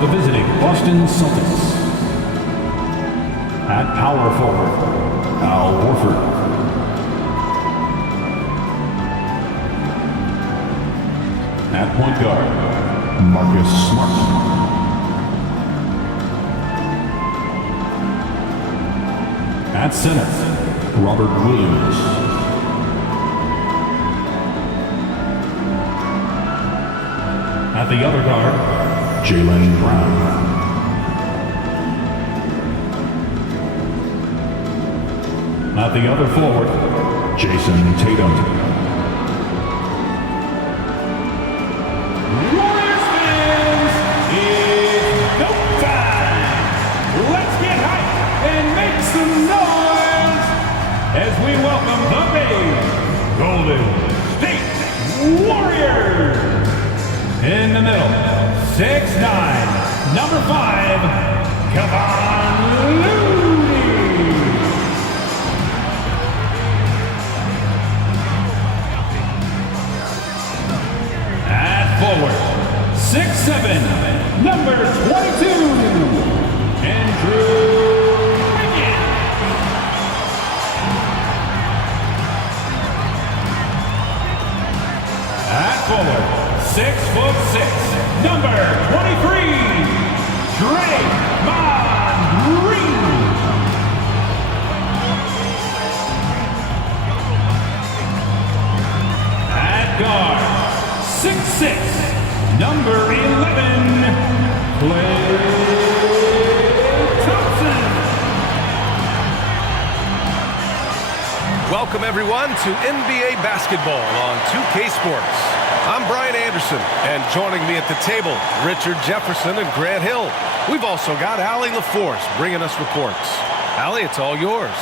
The visiting Boston Celtics. At power forward, Al Horford. At point guard, Marcus Smart. At center, Robert Williams. At the other guard, Jaylen Brown. At the other forward, Jason Tatum. Warriors fans, it's go time! Let's get hyped and make some noise as we welcome the big Golden State Warriors! In the middle, 6'9", number 5, Kevon Looney. At forward, 6'7", number 22, Andrew Wiggins. At forward, 6'6", number 23, Draymond Green. At guard, 6'6", number 11, Klay Thompson. Welcome everyone to NBA basketball on 2K Sports. I'm Brian Anderson, and joining me at the table, Richard Jefferson and Grant Hill. We've also got Allie LaForce bringing us reports. Allie, it's all yours.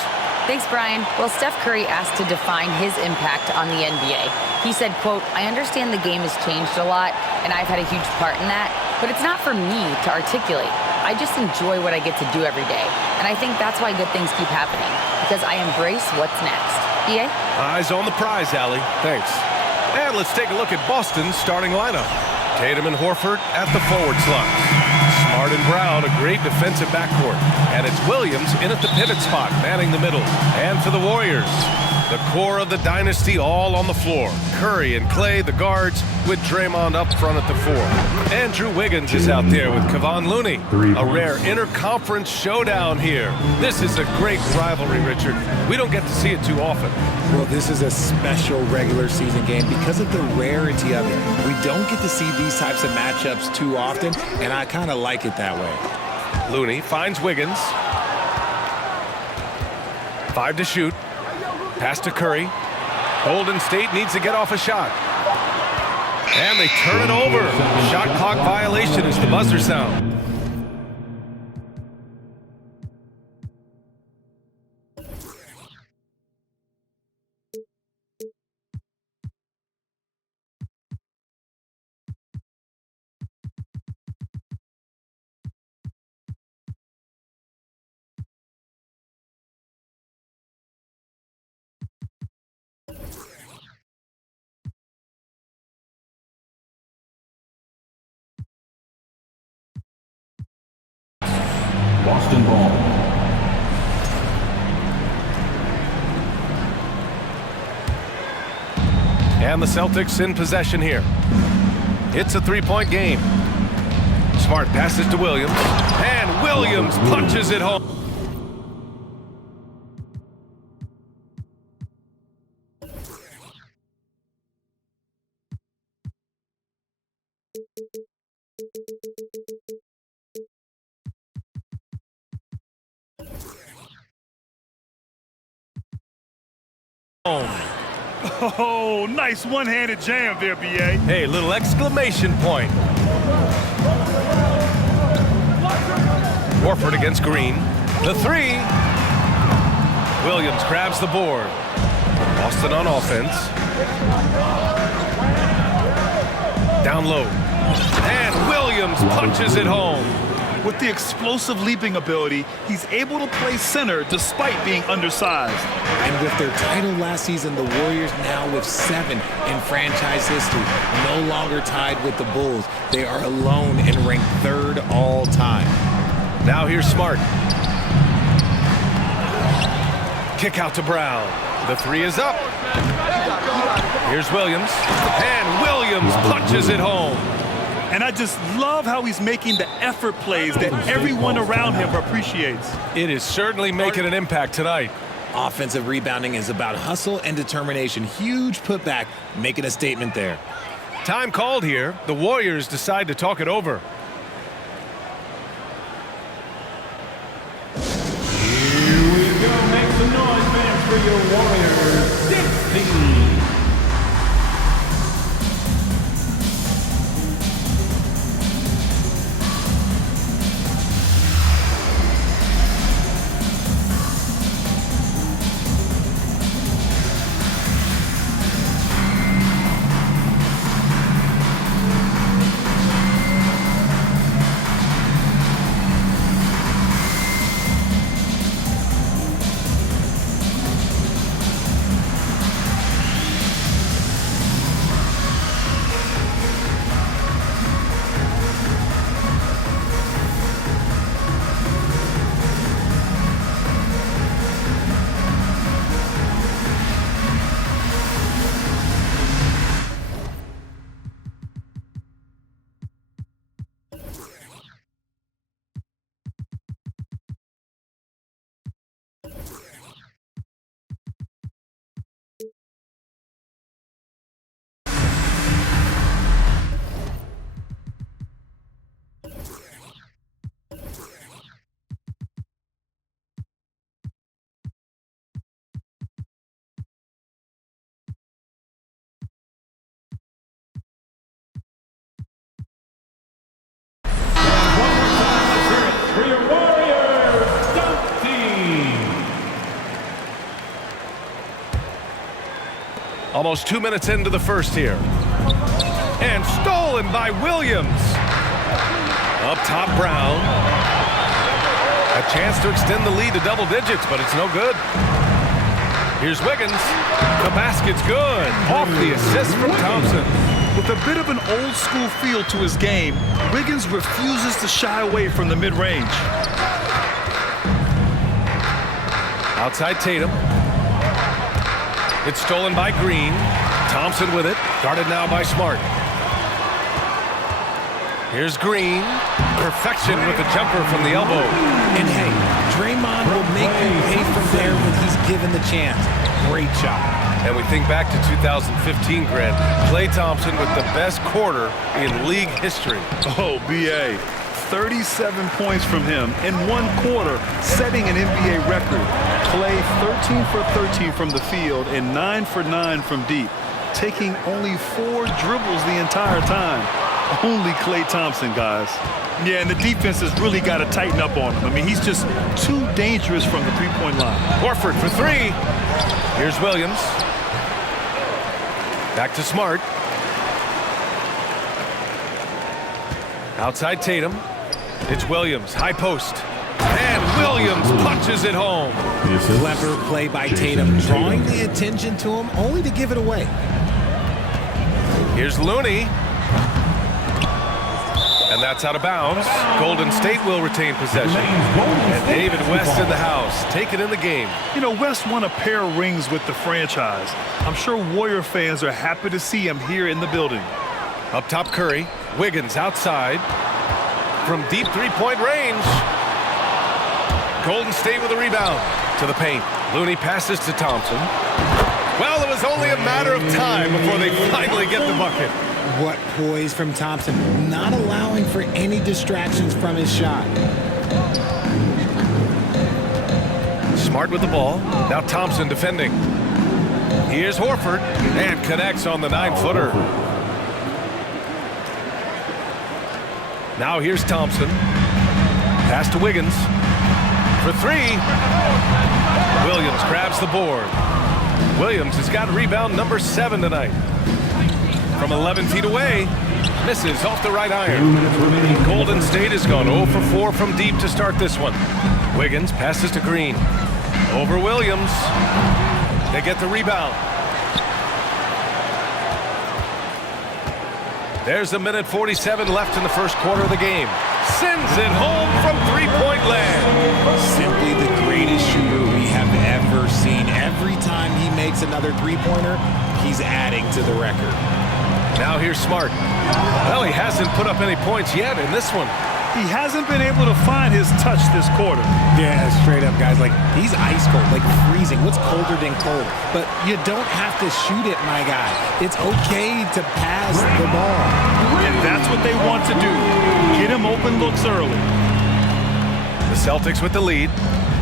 Thanks, Brian. Well, Steph Curry asked to define his impact on the NBA. He said, quote, "I understand the game has changed a lot, and I've had a huge part in that, but it's not for me to articulate. I just enjoy what I get to do every day, and I think that's why good things keep happening, because I embrace what's next." EA? Eyes on the prize, Allie. Thanks. And let's take a look at Boston's starting lineup. Tatum and Horford at the forward slots. Smart and Brown, a great defensive backcourt. And it's Williams in at the pivot spot, manning the middle. And for the Warriors, the core of the dynasty all on the floor. Curry and Klay, the guards, with Draymond up front at the 4. Andrew Wiggins is out there with Kevon Looney. A rare interconference showdown here. This is a great rivalry, Richard. We don't get to see it too often. Well, this is a special regular season game because of the rarity of it. We don't get to see these types of matchups too often, and I kind of like it that way. Looney finds Wiggins. 5 to shoot. Pass to Curry. Golden State needs to get off a shot. And they turn it over. Shot clock violation is the buzzer sound. Boston ball. And the Celtics in possession here. It's a three-point game. Smart passes to Williams. And Williams punches it home. Oh, nice one-handed jam there, B.A. Hey, little exclamation point. Horford against Green. The 3. Williams grabs the board. Boston on offense. Down low. And Williams punches it home. With the explosive leaping ability, he's able to play center despite being undersized. And with their title last season, the Warriors now with 7 in franchise history, no longer tied with the Bulls. They are alone and ranked 3rd all time. Now here's Smart. Kick out to Brown. The 3 is up. Here's Williams. And Williams punches it home. And I just love how he's making the effort plays that everyone around him appreciates. It is certainly making an impact tonight. Offensive rebounding is about hustle and determination. Huge putback, making a statement there. Time called here. The Warriors decide to talk it over. Here we go. Make some noise, fans, for your Warriors. 16. Almost 2 minutes into the first here. And stolen by Williams. Up top, Brown. A chance to extend the lead to double digits, but it's no good. Here's Wiggins. The basket's good. Off the assist from Thompson. With a bit of an old school feel to his game, Wiggins refuses to shy away from the mid-range. Outside Tatum. It's stolen by Green. Thompson with it. Guarded now by Smart. Here's Green. Perfection with the jumper from the elbow. And hey, Draymond will make you pay from there when he's given the chance. Great job. And we think back to 2015, Grant. Klay Thompson with the best quarter in league history. Oh, B.A. 37 points from him in 1 quarter, setting an NBA record. Klay 13 for 13 from the field and 9 for 9 from deep, taking only 4 dribbles the entire time. Only Klay Thompson, guys. Yeah, and the defense has really got to tighten up on him. I mean, he's just too dangerous from the three-point line. Horford for 3. Here's Williams. Back to Smart. Outside Tatum. It's Williams, high post. And Williams punches it home. Clever play by Tatum, drawing the attention to him, only to give it away. Here's Looney. And that's out of bounds. Golden State will retain possession. And David West in the house. Take it in the game. You know, West won a pair of rings with the franchise. I'm sure Warrior fans are happy to see him here in the building. Up top, Curry. Wiggins outside. From deep three-point range. Golden State with a rebound. To the paint. Looney passes to Thompson. Well, it was only a matter of time before they finally get the bucket. What poise from Thompson, not allowing for any distractions from his shot. Smart with the ball. Now Thompson defending. Here's Horford. And connects on the 9-footer. Now here's Thompson. Pass to Wiggins. For 3. Williams grabs the board. Williams has got rebound number 7 tonight. From 11 feet away. Misses off the right 2 iron. minutes remaining. Golden State has gone 0 for 4 from deep to start this one. Wiggins passes to Green. Over Williams. They get the rebound. There's a minute 47 left in the first quarter of the game. Sends it home from three-point land. Simply the greatest shooter we have ever seen. Every time he makes another three-pointer, he's adding to the record. Now here's Smart. Well, he hasn't put up any points yet in this one. He hasn't been able to find his touch this quarter. Yeah, straight up, guys. Like, he's ice cold, like freezing. What's colder than cold? But you don't have to shoot it, my guy. It's okay to pass the ball. And that's what they want to do. Get him open looks early. The Celtics with the lead.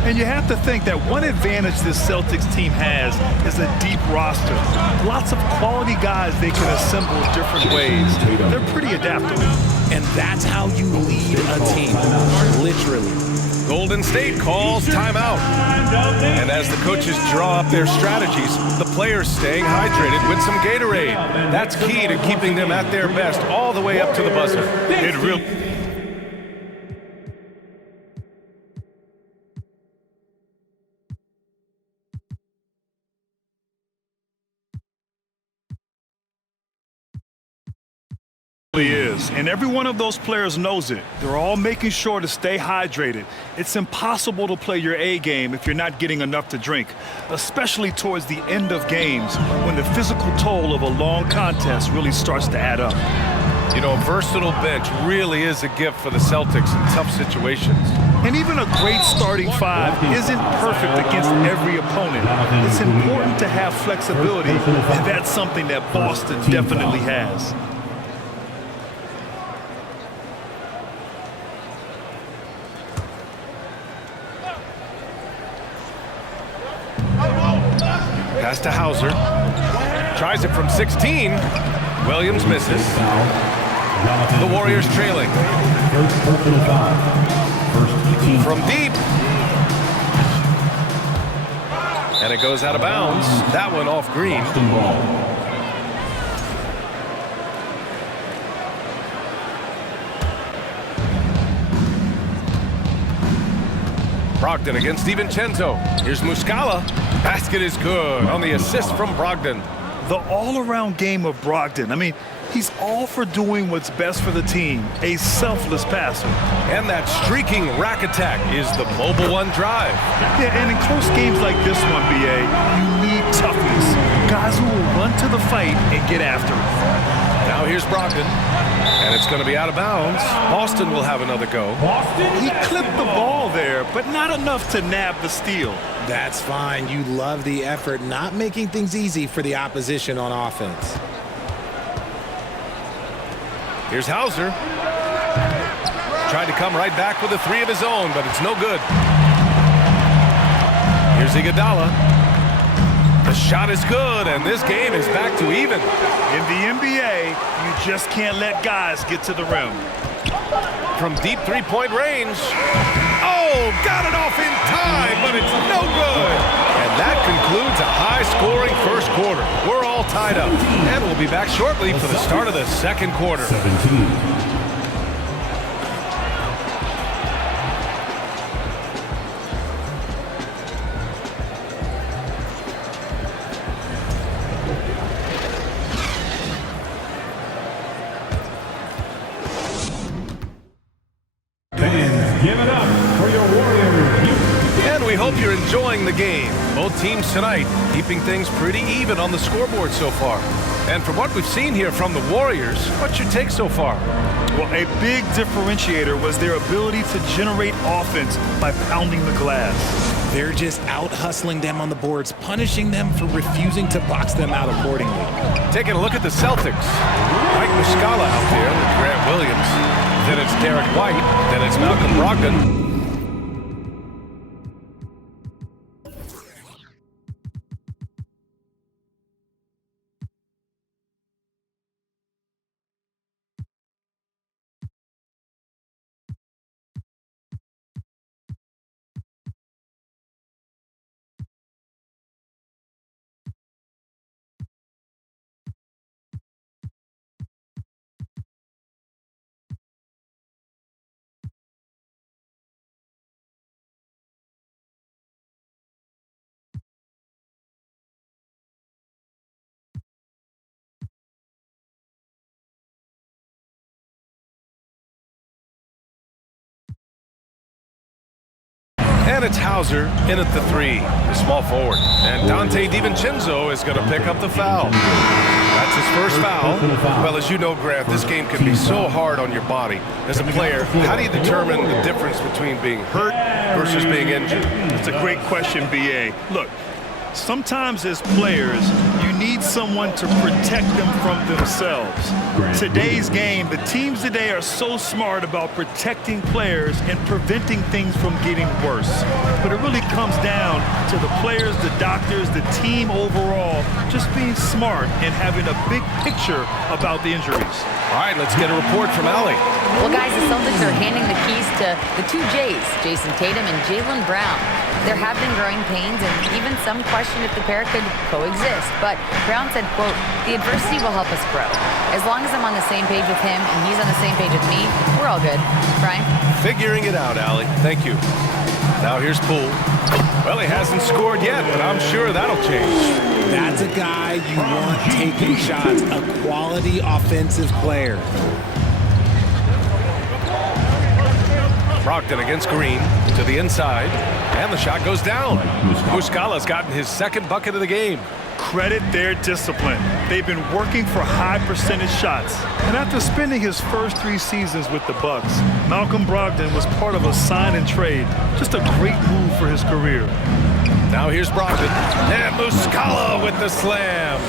And you have to think that one advantage this Celtics team has is a deep roster. Lots of quality guys they can assemble different ways. They're pretty adaptable. And that's how you lead a team, literally. Golden State calls timeout. And as the coaches draw up their strategies, the players staying hydrated with some Gatorade. That's key to keeping them at their best all the way up to the buzzer. It really... is, and every one of those players knows it. They're all making sure to stay hydrated. It's impossible to play your A game if you're not getting enough to drink, especially towards the end of games when the physical toll of a long contest really starts to add up. You know, a versatile bench really is a gift for the Celtics in tough situations. And even a great starting five isn't perfect against every opponent. It's important to have flexibility, and that's something that Boston definitely has. Pass to Hauser. Tries it from 16. Williams misses. The Warriors trailing. First personal foul. First team. From deep. And it goes out of bounds. That one off Green. Boston ball. Brogdon against DiVincenzo. Here's Muscala. Basket is good on the assist from Brogdon. The all-around game of Brogdon. I mean, he's all for doing what's best for the team. A selfless passer. And that streaking rack attack is the mobile one drive. Yeah, and in close games like this one, BA, you need toughness. Guys who will run to the fight and get after it. Now here's Brogdon. And it's going to be out of bounds. Boston will have another go. He clipped the ball there, but not enough to nab the steal. That's fine. You love the effort, not making things easy for the opposition on offense. Here's Hauser. Tried to come right back with a three of his own, but it's no good. Here's Iguodala. The shot is good, and this game is back to even. In the NBA, you just can't let guys get to the rim. From deep three-point range. Oh, got it off in time, but it's no good. And that concludes a high-scoring first quarter. We're all tied up, and we'll be back shortly for the start of the second quarter. 17. Give it up for your Warriors. And we hope you're enjoying the game. Both teams tonight keeping things pretty even on the scoreboard so far. And from what we've seen here from the Warriors, what's your take so far? Well, a big differentiator was their ability to generate offense by pounding the glass. They're just out-hustling them on the boards, punishing them for refusing to box them out accordingly. Taking a look at the Celtics. Mike Muscala out there with Grant Williams. Then it's Derek White. Then it's Malcolm Brogdon. And it's Hauser in at the 3, the small forward. And Dante DiVincenzo is going to pick up the foul. That's his first foul. Well, as you know, Grant, this game can be so hard on your body. As a player, how do you determine the difference between being hurt versus being injured? That's a great question, B.A. Look, sometimes as players, you need someone to protect them from themselves. Today's game, the teams today are so smart about protecting players and preventing things from getting worse. But it really comes down to the players, the doctors, the team overall, just being smart and having a big picture about the injuries. All right, let's get a report from Allie. Well, guys, the Celtics are handing the keys to the 2 J's, Jason Tatum and Jaylen Brown. There have been growing pains and even some question if the pair could coexist. But Brown said, quote, "The adversity will help us grow. As long as I'm on the same page with him and he's on the same page with me, we're all good." Brian? Figuring it out, Allie. Thank you. Now here's Poole. Well, he hasn't scored yet, but I'm sure that'll change. That's a guy you want taking shots, a quality offensive player. Brogdon against Green to the inside, and the shot goes down. Muscala's gotten his second bucket of the game. Credit their discipline. They've been working for high percentage shots. And after spending his first 3 seasons with the Bucks, Malcolm Brogdon was part of a sign and trade. Just a great move for his career. Now here's Brogdon, and Muscala with the slam.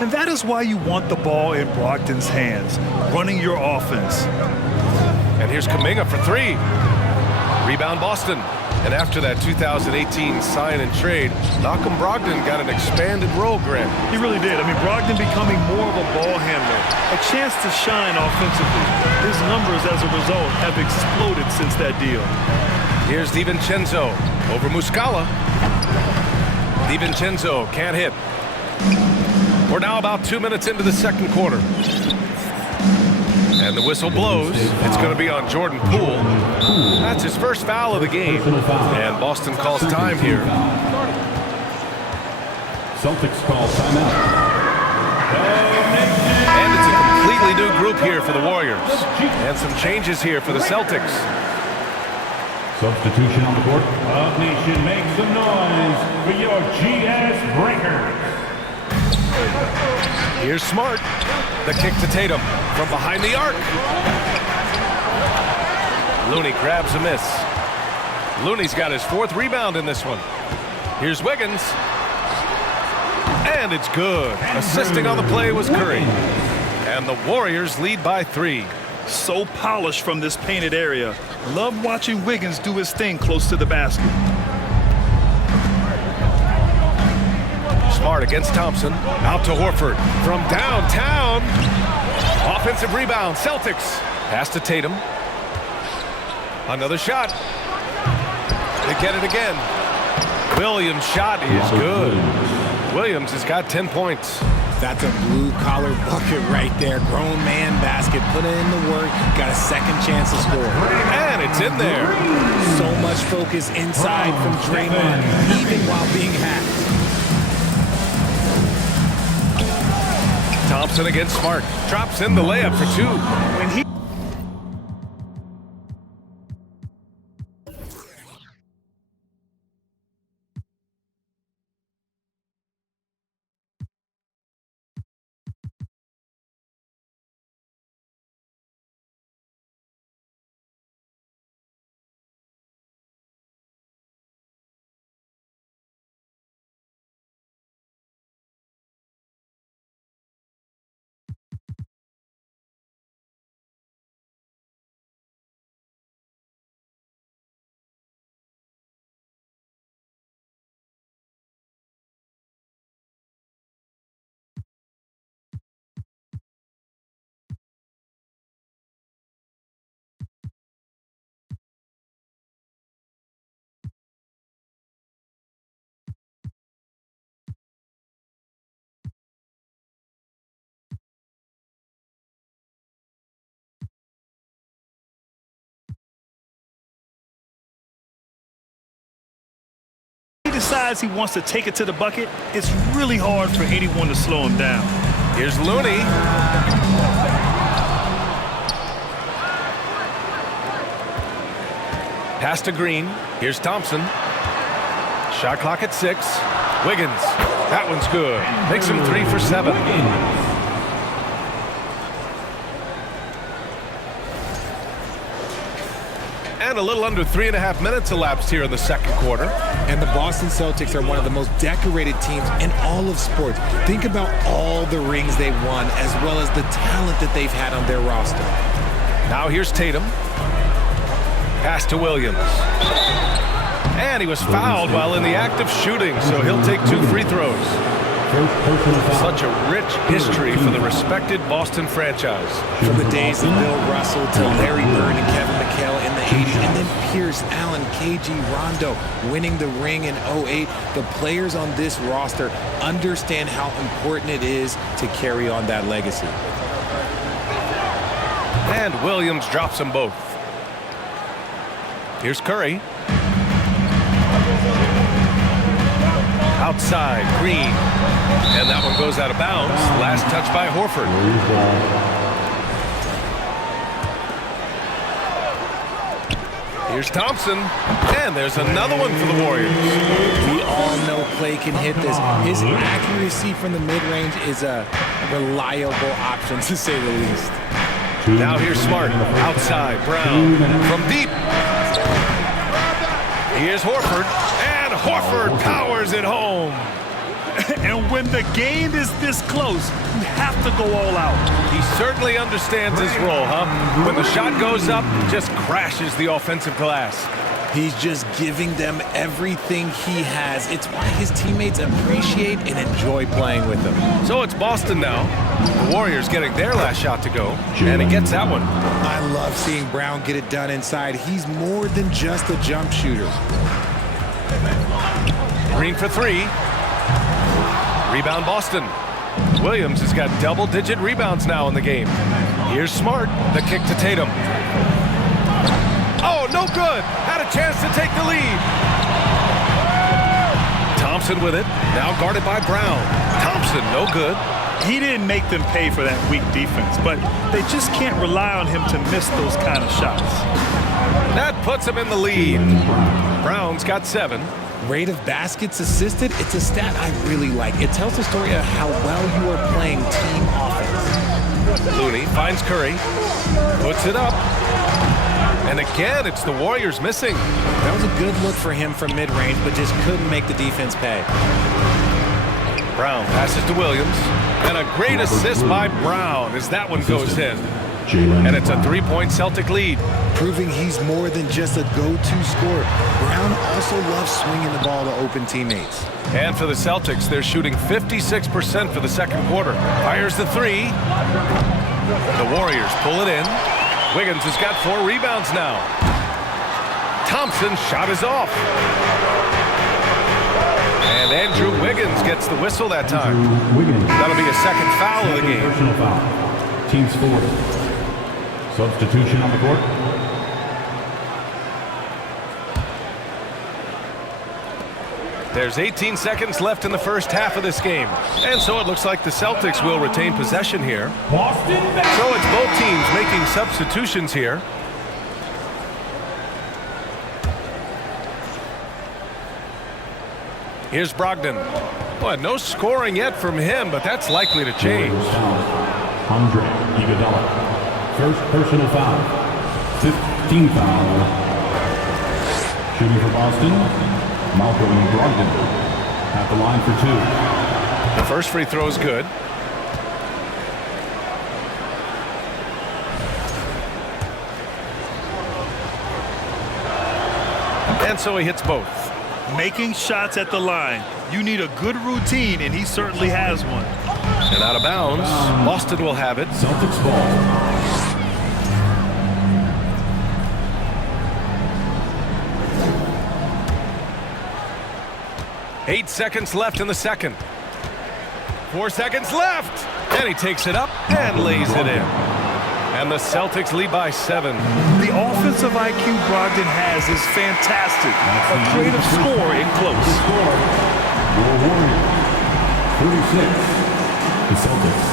And that is why you want the ball in Brogdon's hands, running your offense. And here's Kuminga for 3. Rebound Boston. And after that 2018 sign and trade, Malcolm Brogdon got an expanded role, Grant. He really did. I mean, Brogdon becoming more of a ball handler, a chance to shine offensively. His numbers as a result have exploded since that deal. Here's DiVincenzo over Muscala. DiVincenzo can't hit. We're now about 2 minutes into the second quarter. And the whistle blows. It's going to be on Jordan Poole. That's his first foul of the game. And Boston calls time here. Celtics call timeout. And it's a completely new group here for the Warriors. And some changes here for the Celtics. Substitution on the court. Up Nation, make some noise for your GS Breakers. Here's Smart. The kick to Tatum from behind the arc. Looney grabs a miss. Looney's got his 4th rebound in this one. Here's Wiggins. And it's good. Assisting on the play was Curry. And the Warriors lead by 3. So polished from this painted area. Love watching Wiggins do his thing close to the basket. Smart against Thompson. Out to Horford from downtown. Offensive rebound, Celtics. Pass to Tatum. Another shot. They get it again. Williams' shot is good. Williams has got 10 points. That's a blue-collar bucket right there. Grown man basket. Put in the work. Got a second chance to score. And it's in there. So much focus inside from Draymond, even while being hacked. Thompson against Smart. Drops in the layup for 2. And he decides he wants to take it to the bucket, it's really hard for anyone to slow him down. Here's Looney. Pass to Green. Here's Thompson. Shot clock at 6. Wiggins. That one's good. Makes him 3 for 7. And a little under 3.5 minutes elapsed here in the second quarter. And the Boston Celtics are one of the most decorated teams in all of sports. Think about all the rings they've won, as well as the talent that they've had on their roster. Now here's Tatum. Pass to Williams. And he was fouled while in the act of shooting, so he'll take 2 free throws. Such a rich history for the respected Boston franchise. From the days of Bill Russell to Larry Bird and Kevin McHale in the 80s, and then Pierce, Allen, KG, Rondo winning the ring in 08. The players on this roster understand how important it is to carry on that legacy. And Williams drops them both. Here's Curry. Outside, Green. And that one goes out of bounds. Last touch by Horford. Here's Thompson. And there's another one for the Warriors. We all know Clay can hit this. His accuracy from the mid-range is a reliable option, to say the least. Now here's Smart. Outside, Brown. From deep. Here's Horford. And Horford powers it home. And when the game is this close, you have to go all out. He certainly understands his role, huh? When the shot goes up, just crashes the offensive glass. He's just giving them everything he has. It's why his teammates appreciate and enjoy playing with him. So it's Boston now. The Warriors getting their last shot to go, and he gets that one. I love seeing Brown get it done inside. He's more than just a jump shooter. Green for 3. Rebound Boston. Williams has got double-digit rebounds now in the game. Here's Smart. The kick to Tatum. Oh, no good. Had a chance to take the lead. Thompson with it. Now guarded by Brown. Thompson, no good. He didn't make them pay for that weak defense, but they just can't rely on him to miss those kind of shots. That puts him in the lead. Brown's got 7. Rate of baskets assisted, it's a stat I really like. It tells the story of how well you are playing team offense. Looney finds Curry. Puts it up. And again, it's the Warriors missing. That was a good look for him from mid-range, but just couldn't make the defense pay. Brown passes to Williams. And a great assist by Brown as that one goes in. And it's a 3-point Celtic lead. Proving he's more than just a go-to scorer. Brown also loves swinging the ball to open teammates. And for the Celtics, they're shooting 56% for the second quarter. Fires the 3. The Warriors pull it in. Wiggins has got 4 rebounds now. Thompson's shot is off. And Andrew Wiggins gets the whistle that time. That'll be a second foul of the game. Personal foul. Team's 4. Substitution on the court. There's 18 seconds left in the first half of this game. And so it looks like the Celtics will retain possession here. So it's both teams making substitutions here. Here's Brogdon. Well, no scoring yet from him, but that's likely to change. Andre Iguodala. First personal foul. 15 foul. Shooting for Boston, Malcolm Brogdon. At the line for 2. The first free throw is good. And so he hits both. Making shots at the line. You need a good routine, and he certainly has one. And out of bounds, Boston will have it. Celtics ball. 8 seconds left in the second. 4 seconds left. And he takes it up and lays it in. And the Celtics lead by 7. The offensive IQ Brogdon has is fantastic. A creative score in close. Your Warriors, 36. The Celtics,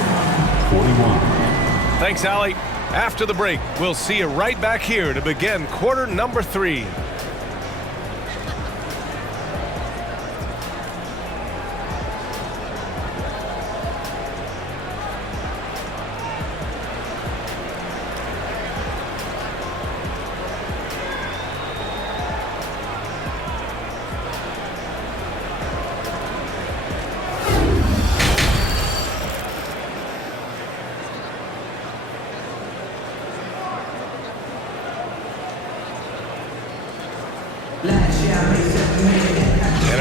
41. Thanks, Allie. After the break, we'll see you right back here to begin quarter number 3.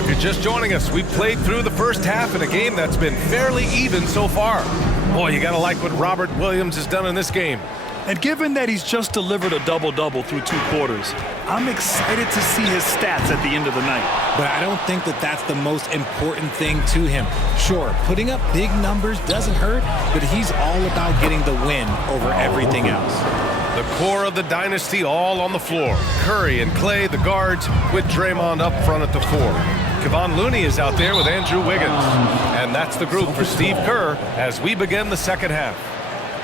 If you're just joining us, we've played through the first half in a game that's been fairly even so far. Boy, you gotta like what Robert Williams has done in this game. And given that he's just delivered a double-double through 2 quarters, I'm excited to see his stats at the end of the night. But I don't think that that's the most important thing to him. Sure, putting up big numbers doesn't hurt, but he's all about getting the win over everything else. The core of the dynasty all on the floor. Curry and Clay, the guards, with Draymond up front at the 4. Kevon Looney is out there with Andrew Wiggins. And that's the group for Steve Kerr as we begin the second half.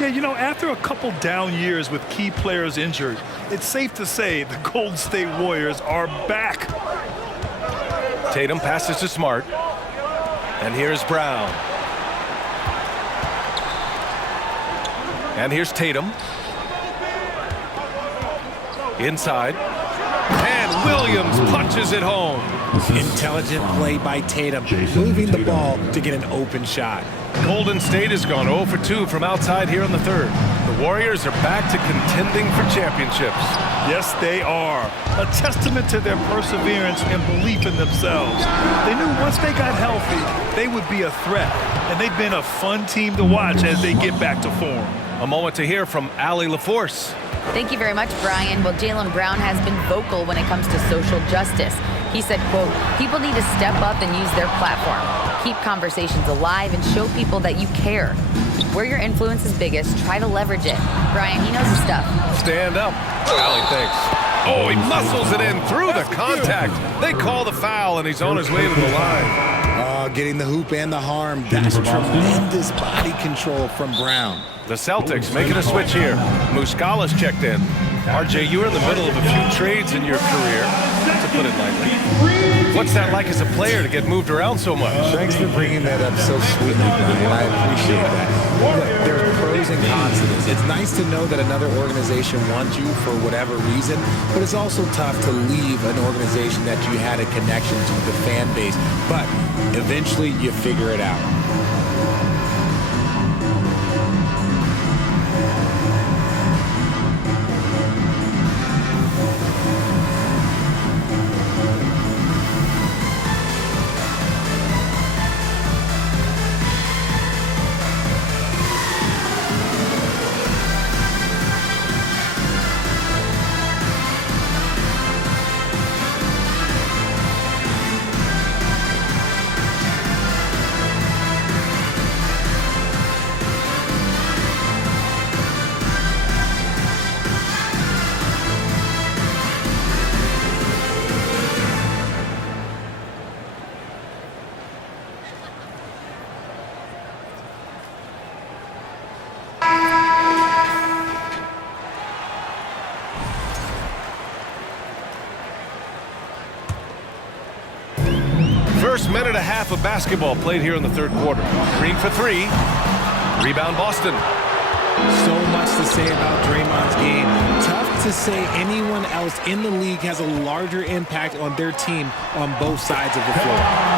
Yeah, you know, after a couple down years with key players injured, it's safe to say the Golden State Warriors are back. Tatum passes to Smart. And here's Brown. And here's Tatum. Inside. And Williams punches it home. Intelligent play by Tatum, moving the ball to get an open shot. Golden State has gone 0 for 2 from outside here in the third. The Warriors are back to contending for championships. Yes, they are. A testament to their perseverance and belief in themselves. They knew once they got healthy, they would be a threat. And they've been a fun team to watch as they get back to form. A moment to hear from Allie LaForce. Thank you very much, Brian. Well, Jaylen Brown has been vocal when it comes to social justice. He said, quote, people need to step up and use their platform. Keep conversations alive and show people that you care. Where your influence is biggest, try to leverage it. Brian, he knows his stuff. Stand up. Allie, thanks. Oh, he muscles it in through the contact. They call the foul, and he's on his way to the line. Getting the hoop and the harm. That's tremendous body control from Brown. The Celtics making a switch here. Muscala's checked in. RJ, you were in the middle of a few trades in your career, to put it lightly. What's that like as a player to get moved around so much? Thanks for bringing that up so sweetly, Brian. I appreciate that. Look, there's pros and cons to this. It's nice to know that another organization wants you for whatever reason, but it's also tough to leave an organization that you had a connection to, the fan base. But eventually you figure it out. First minute and a half of basketball played here in the third quarter. Green for 3. Rebound Boston. So much to say about Draymond's game. Tough to say anyone else in the league has a larger impact on their team on both sides of the floor.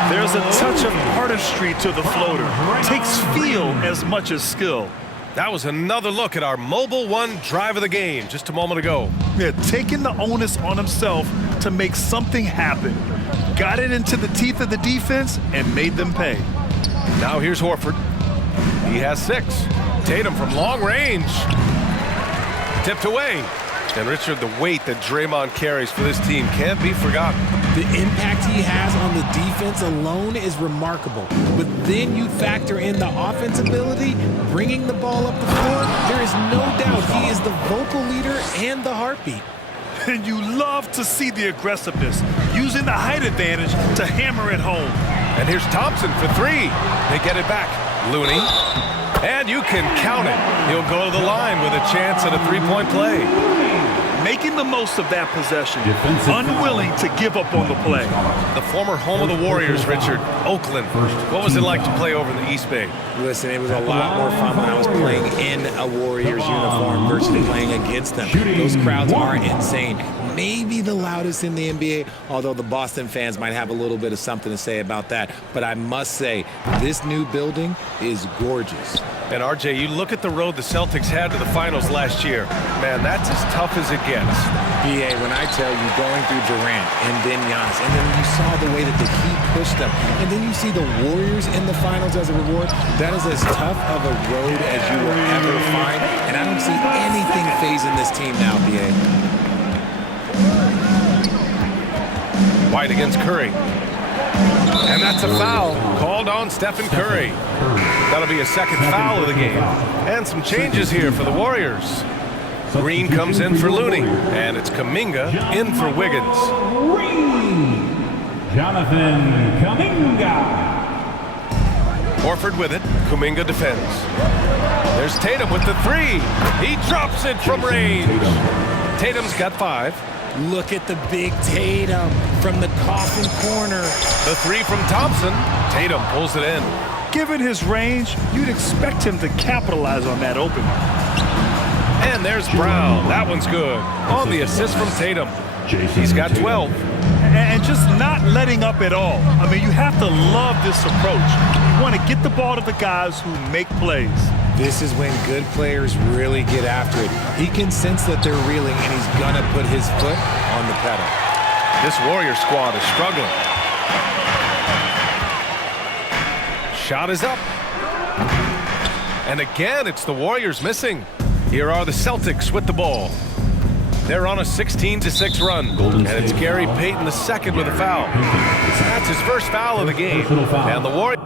There's a touch of artistry to the floater. Takes feel as much as skill. That was another look at our Mobile One drive of the game just a moment ago. Yeah, taking the onus on himself to make something happen. Got it into the teeth of the defense and made them pay. Now here's Horford. He has 6. Tatum from long range. Tipped away. And Richard, the weight that Draymond carries for this team can't be forgotten. The impact he has on the defense alone is remarkable. But then you factor in the offense ability, bringing the ball up the floor, there is no doubt he is the vocal leader and the heartbeat. And you love to see the aggressiveness, using the height advantage to hammer it home. And here's Thompson for 3. They get it back. Looney. And you can count it. He'll go to the line with a chance at a 3-point play. Making the most of that possession, unwilling to give up on the play. The former home of the Warriors, Richard, Oakland. What was it like to play over in the East Bay? Listen, it was a lot more fun when I was playing in a Warriors uniform versus playing against them. Those crowds are insane. Maybe the loudest in the NBA, although the Boston fans might have a little bit of something to say about that. But I must say, this new building is gorgeous. And RJ, you look at the road the Celtics had to the finals last year. Man, that's as tough as it gets. BA, when I tell you going through Durant and then Giannis, and then you saw the way that the Heat pushed them, and then you see the Warriors in the finals as a reward, that is as tough of a road as you will ever find, and I don't see anything phasing this team now, BA. White against Curry. And that's a foul called on Stephen Curry. That'll be a second foul of the game. And some changes here for the Warriors. Green comes in for Looney, and it's Kuminga in for Wiggins. Jonathan Kuminga. Horford with it. Kuminga defends. There's Tatum with the three. He drops it from range. Tatum's got 5. Look at the big Tatum from the coffin corner. The three from Thompson. Tatum pulls it in. Given his range, you'd expect him to capitalize on that opening. And there's Brown. That one's good. On the assist from Tatum. He's got 12. And just not letting up at all. I mean, you have to love this approach. You want to get the ball to the guys who make plays. This is when good players really get after it. He can sense that they're reeling, and he's gonna put his foot on the pedal. This Warrior squad is struggling. Shot is up. And again, it's the Warriors missing. Here are the Celtics with the ball. They're on a 16-6 run. And it's Gary Payton II with a foul. That's his first foul of the game. And the Warriors...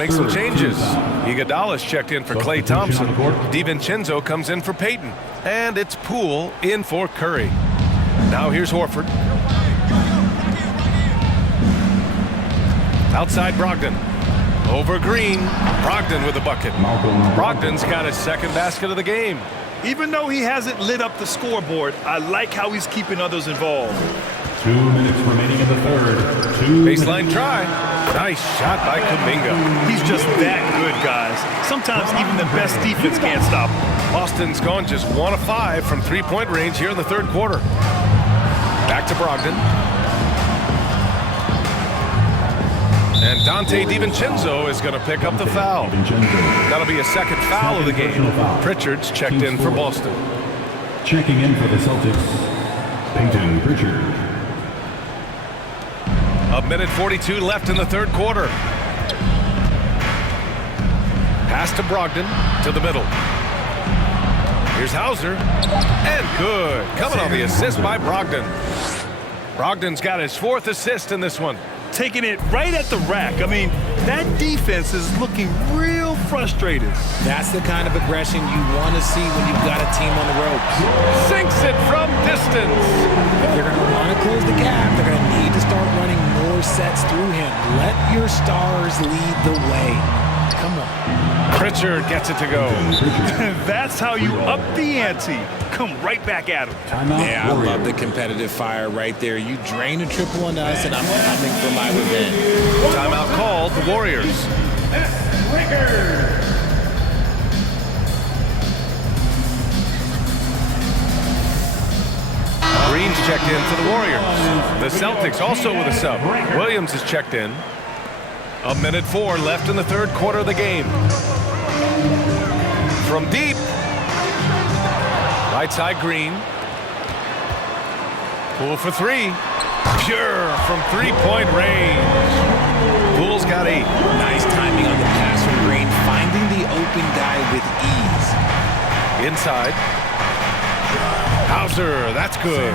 Make some changes. Iguodala's checked in for Klay Thompson. DiVincenzo comes in for Payton. And it's Poole in for Curry. Now here's Horford. Outside Brogdon. Over Green. Brogdon with the bucket. Brogdon's got his second basket of the game. Even though he hasn't lit up the scoreboard, I like how he's keeping others involved. 2 minutes remaining in the third. Baseline try. Nice shot by Kuminga. He's just that good, guys. Sometimes even the best defense can't stop him. Boston's gone just 1 of 5 from three-point range here in the third quarter. Back to Brogdon. And Dante DiVincenzo is going to pick up the foul. That'll be a second foul of the game. Pritchard's checked in for Boston. Checking in for the Celtics, Peyton Pritchard. A minute 42 left in the third quarter. Pass to Brogdon to the middle. Here's Hauser. And good. Coming on the assist by Brogdon. Brogdon's got his 4th assist in this one. Taking it right at the rack. I mean, that defense is looking real frustrated. That's the kind of aggression you want to see when you've got a team on the ropes. Sinks it from distance. If they're going to want to close the gap, they're going to need to start running more sets through him. Let your stars lead the way. Come on. Pritchard gets it to go. That's how you up the ante. Come right back at him. Yeah, I love the competitive fire right there. You drain a triple on us, and I'm coming for my revenge. Timeout called, the Warriors. Green's checked in for the Warriors. The Celtics also with a sub. Williams is checked in. A minute 4 left in the third quarter of the game. From deep. Right side Green. Poole for 3. Pure from three-point range. Poole's got 8. Nice timing on the pass from Green, finding the open guy with ease. Inside. Hauser, that's good.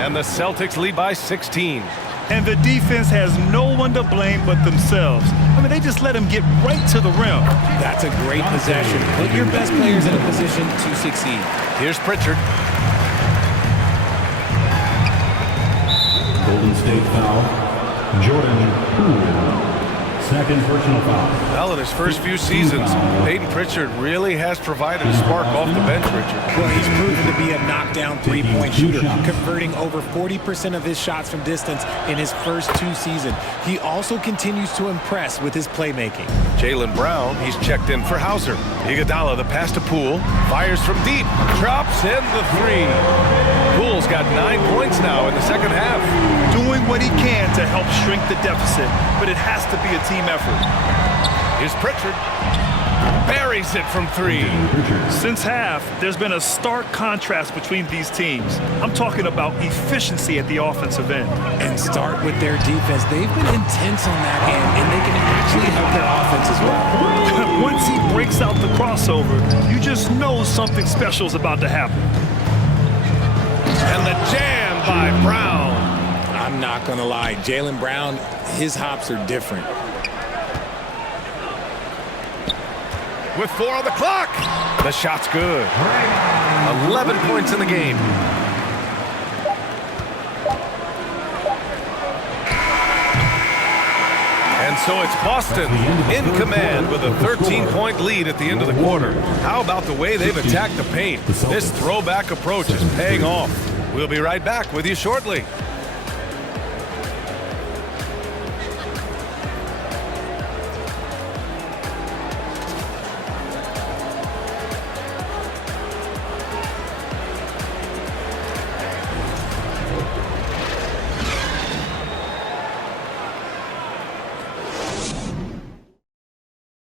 And the Celtics lead by 16. And the defense has no one to blame but themselves. I mean, they just let him get right to the rim. That's a great possession. Put your best players in a position to succeed. Here's Pritchard. Golden State foul. Jordan Poole. Second personal foul. Well, in his first few seasons, Peyton Pritchard really has provided a spark off the bench, Richard. Well, he's proven to be a knockdown three-point shooter, converting over 40% of his shots from distance in his first 2 seasons. He also continues to impress with his playmaking. Jaylen Brown, he's checked in for Hauser. Iguodala, the pass to Poole, fires from deep, drops in the 3. Poole's got 9 points now in the second half. Doing what he can to help shrink the deficit, but it has to be a team effort. Here's Pritchard. Buries it from 3. Since half, there's been a stark contrast between these teams. I'm talking about efficiency at the offensive end. And start with their defense. They've been intense on that end, and they can actually help their offense as well. Once he breaks out the crossover, you just know something special is about to happen. And the jam by Brown. I'm not going to lie. Jaylen Brown, his hops are different. With 4 on the clock. The shot's good. 11 points in the game. And so it's Boston in command with a 13-point lead at the end of the quarter. How about the way they've attacked the paint? This throwback approach is paying off. We'll be right back with you shortly.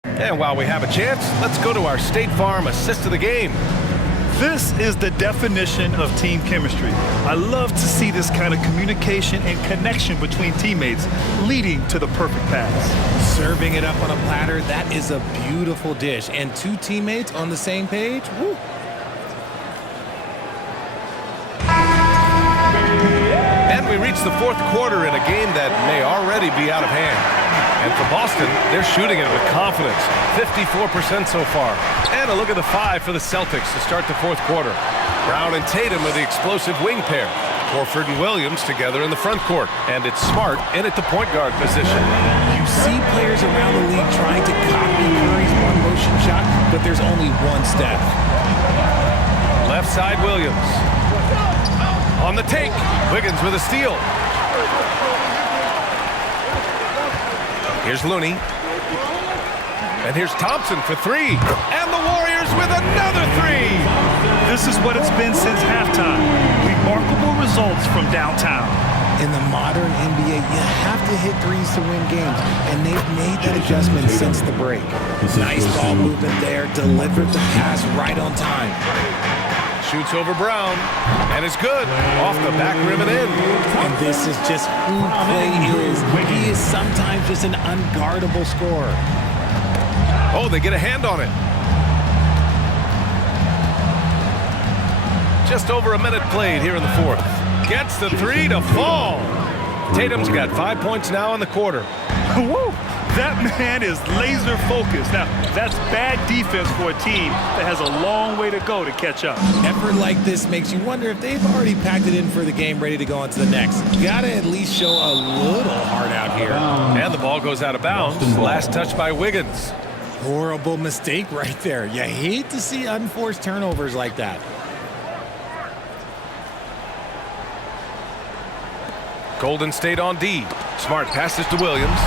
And while we have a chance, let's go to our State Farm assist of the game. This is the definition of team chemistry. I love to see this kind of communication and connection between teammates leading to the perfect pass. Serving it up on a platter, that is a beautiful dish. And 2 teammates on the same page, woo. And we reach the fourth quarter in a game that may already be out of hand. And for Boston, they're shooting it with confidence, 54% so far. And a look at the 5 for the Celtics to start the fourth quarter. Brown and Tatum are the explosive wing pair. Horford and Williams together in the front court. And it's Smart in at the point guard position. You see players around the league trying to copy Curry's one-motion shot, but there's only one step. Left side, Williams. On the take, Wiggins with a steal. Here's Looney. And here's Thompson for three. And the Warriors with another three. This is what it's been since halftime. Remarkable results from downtown. In the modern NBA, you have to hit threes to win games, and they've made that adjustment since the break. Nice ball movement there, delivered the pass right on time. Shoots over Brown, and it's good. Off the back rim and in. And this is just who Clay is. He is sometimes just an unguardable scorer. Oh, they get a hand on it. Just over a minute played here in the fourth. Gets the three to fall. Tatum's got 5 points now in the quarter. Woo! That man is laser focused. Now, that's bad defense for a team that has a long way to go to catch up. Effort like this makes you wonder if they've already packed it in for the game, ready to go on to the next. Gotta at least show a little heart out here. And the ball goes out of bounds. Last touch by Wiggins. Horrible mistake right there. You hate to see unforced turnovers like that. Golden State on D. Smart passes to Williams.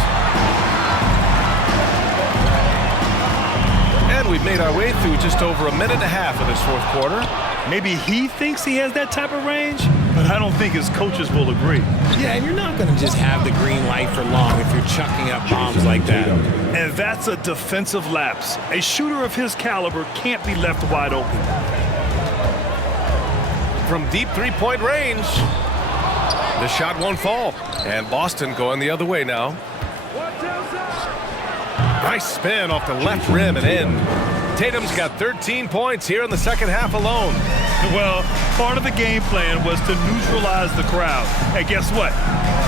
And we've made our way through just over a minute and a half of this fourth quarter. Maybe he thinks he has that type of range, but I don't think his coaches will agree. Yeah, and you're not going to just have the green light for long if you're chucking up bombs like that. And that's a defensive lapse. A shooter of his caliber can't be left wide open. From deep three-point range, the shot won't fall. And Boston going the other way now. Nice spin off the left rim and in. Tatum's got 13 points here in the second half alone. Well, part of the game plan was to neutralize the crowd. And guess what?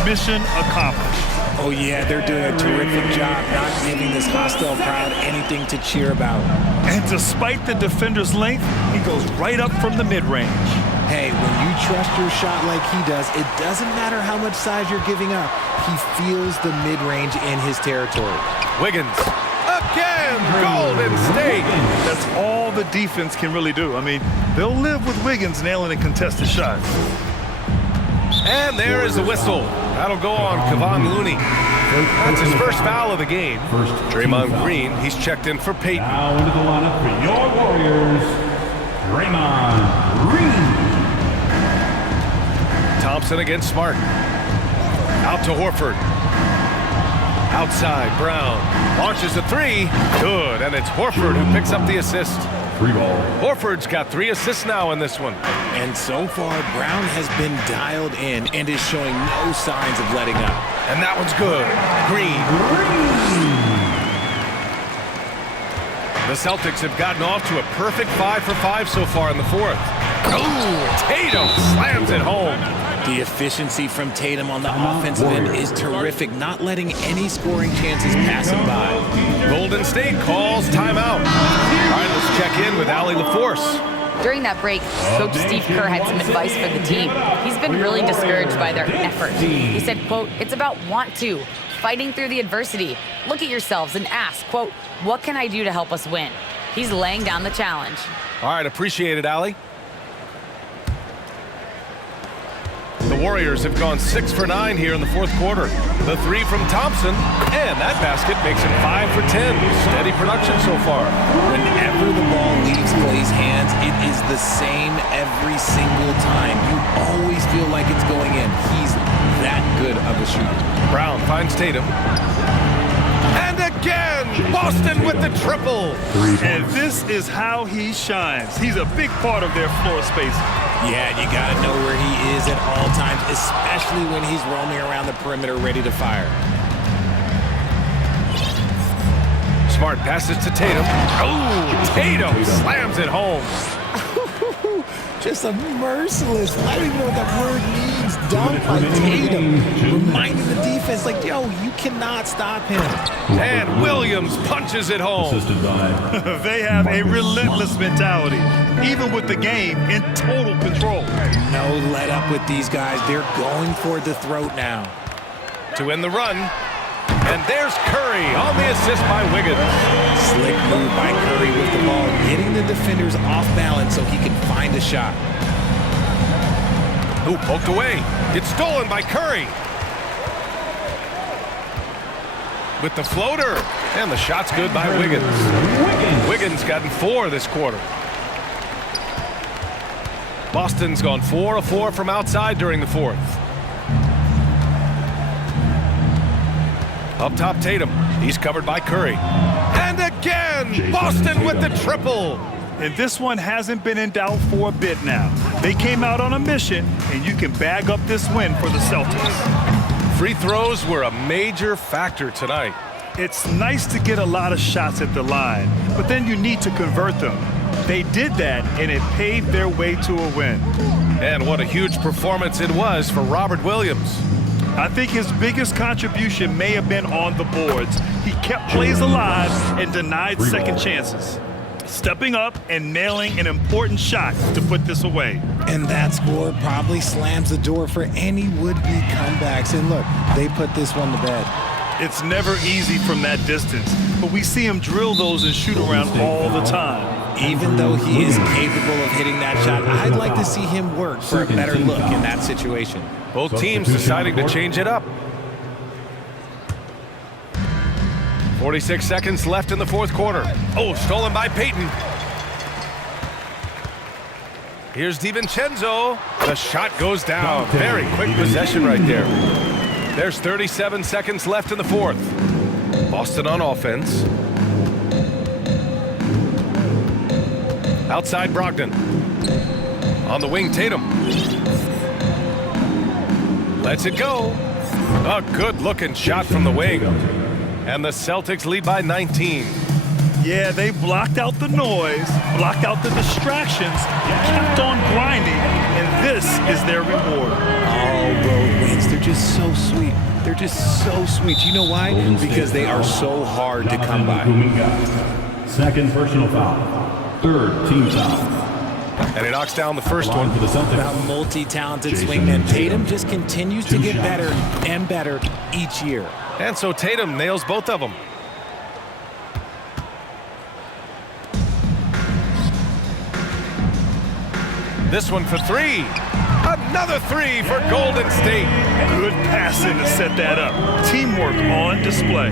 Mission accomplished. Oh, yeah, they're doing a terrific job not giving this hostile crowd anything to cheer about. And despite the defender's length, he goes right up from the mid-range. Hey, when you trust your shot like he does, it doesn't matter how much size you're giving up. He feels the mid-range in his territory. Wiggins. Again, Golden State. That's all the defense can really do. I mean, they'll live with Wiggins nailing a contested shot. And there is the whistle. That'll go on Kevon Looney. That's his first foul of the game. Draymond Green, he's checked in for Peyton. Now into the lineup for your Warriors, Draymond Green. Thompson against Smart. Out to Horford. Outside, Brown. Launches a three. Good, and it's Horford who picks up the assist. Free ball. Horford's got 3 assists now in this one. And so far, Brown has been dialed in and is showing no signs of letting up. And that one's good. Green. The Celtics have gotten off to a perfect 5 for 5 so far in the fourth. Oh, Tatum slams it home. The efficiency from Tatum on the offensive end is terrific, not letting any scoring chances pass him by. Golden State calls timeout. All right, let's check in with Allie LaForce. During that break, Coach Steve Kerr had some advice for the team. He's been really discouraged by their effort. He said, quote, "It's about want to, fighting through the adversity. Look at yourselves and ask, quote, what can I do to help us win?" He's laying down the challenge. All right, appreciate it, Allie. The Warriors have gone 6 for 9 here in the fourth quarter. The three from Thompson, and that basket makes him 5 for 10. Steady production so far. Whenever the ball leaves Clay's hands, it is the same every single time. You always feel like it's going in. He's that good of a shooter. Brown finds Tatum. And again, Boston with the triple. And this is how he shines. He's a big part of their floor space. Yeah, you got to know where he is at all times, especially when he's roaming around the perimeter ready to fire. Smart passes to Tatum. Oh, Tatum slams it home. Just a merciless, I don't even know what that word means, dunk by Tatum. Reminding the defense, like, yo, you cannot stop him. And Williams punches it home. Assisted by They have a relentless mentality, even with the game in total control. No let up with these guys. They're going for the throat now. To end the run. And there's Curry on the assist by Wiggins. Slick move by Curry with the ball, getting the defenders off balance so he can find a shot. Ooh, poked away. It's stolen by Curry. With the floater. And the shot's good by Wiggins. Wiggins gotten 4 this quarter. Boston's gone 4 of 4 from outside during the fourth. Up top, Tatum. He's covered by Curry. And again, Boston with the triple. And this one hasn't been in doubt for a bit now. They came out on a mission, and you can bag up this win for the Celtics. Free throws were a major factor tonight. It's nice to get a lot of shots at the line, but then you need to convert them. They did that, and it paved their way to a win. And what a huge performance it was for Robert Williams. I think his biggest contribution may have been on the boards. He kept plays alive and denied second chances, stepping up and nailing an important shot to put this away. And that score probably slams the door for any would-be comebacks. And look, they put this one to bed. It's never easy from that distance, but we see him drill those and shoot around all the time. Even though he is capable of hitting that shot, I'd like to see him work for a better look in that situation. Both teams deciding to change it up. 46 seconds left in the fourth quarter. Oh, stolen by Payton. Here's DiVincenzo. The shot goes down. Very quick possession right there. There's 37 seconds left in the fourth. Boston on offense. Outside Brogdon. On the wing, Tatum. Lets it go. A good-looking shot from the wing. And the Celtics lead by 19. Yeah, they blocked out the noise, blocked out the distractions, kept on grinding, and this is their reward. All road wins. They're just so sweet. They're just so sweet. You know why? Because they are so hard to come by. Second personal foul. Third team foul. And he knocks down the first one. For the Celtics. That multi-talented swingman, Tatum just continues to get better and better each year. And so Tatum nails both of them. This one for 3. Another 3 for Golden State. Good passing to set that up. Teamwork on display.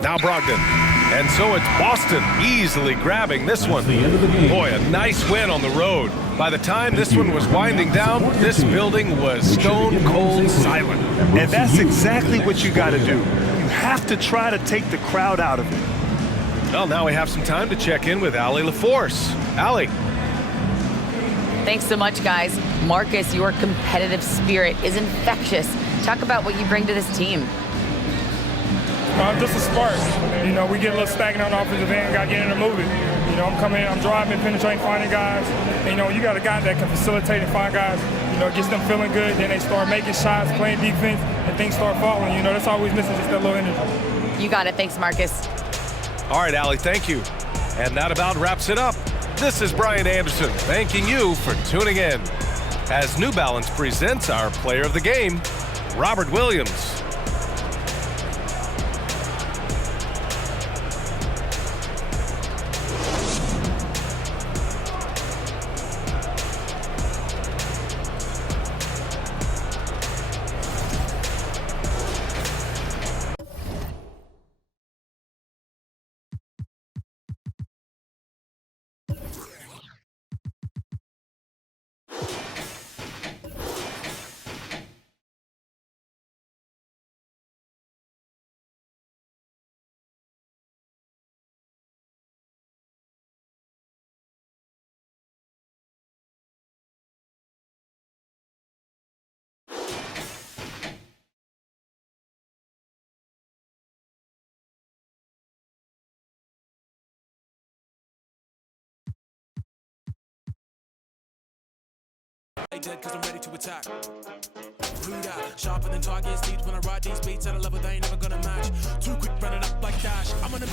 Now Brogdon. And so it's Boston easily grabbing this one. Boy, a nice win on the road. By the time this one was winding down, this building was stone cold silent. And that's exactly what you got to do. You have to try to take the crowd out of it. Well, now we have some time to check in with Allie LaForce. Allie. Thanks so much, guys. Marcus, your competitive spirit is infectious. Talk about what you bring to this team. Just a spark. You know, we get a little stagnant on the offensive end, got to get in and move it. You know, I'm coming in, I'm driving, penetrating, finding guys. And, you know, you got a guy that can facilitate and find guys. You know, gets them feeling good, then they start making shots, playing defense, and things start falling. You know, that's always missing, just that little energy. You got it. Thanks, Marcus. All right, Allie, thank you. And that about wraps it up. This is Brian Anderson thanking you for tuning in as New Balance presents our player of the game, Robert Williams. Dead cause I'm ready to attack. Rude out, sharper than target speeds when I ride these beats at a level they ain't never gonna match. Too quick running up like Dash. I'm gonna